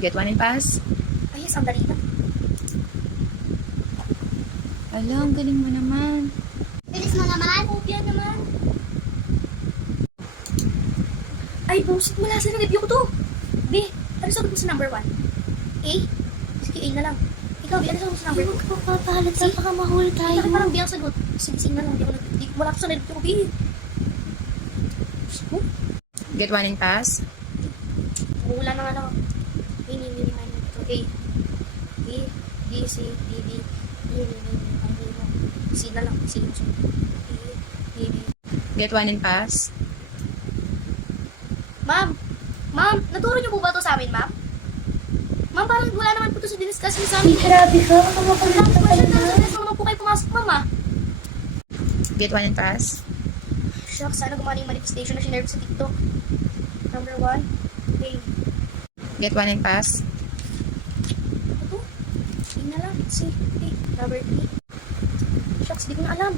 Get one and pass. Ay, yes, ang dali lang. Ala, ang galing mo naman. Bilis mo naman. Kopya naman. Ay, bullshit mo lang. Sa review ko to. B, ano sagot mo sa number 1? A? Sige, A na lang. Ikaw, B, ano sagot mo sa number 2? Magpapahalat na baka mahuli tayo. Bakit parang B ang sagot? Sige, sige na lang. Wala ko sa review ko, B. Get one and pass. Wala na nga lang. Mini, okay. B, B, C, D, D, C na lang. C. B, B, B. Get one and pass. Ma'am, naturo niyo po ba to sa amin, ma'am? Ma'am, parang wala naman po to sa diniscuss niyo sa amin. Grabe ka, baka mapahalat Wala na po tayo siya na. na. Naman po kayo pumasok, ma'am, ah. Get one and pass. Shucks, sana gumana yung manifestation na sinerve sa TikTok. Number 1. Okay. Get one and pass. Ito? Yun na lang. C. Okay. Number 3. Shucks, di ko na alam.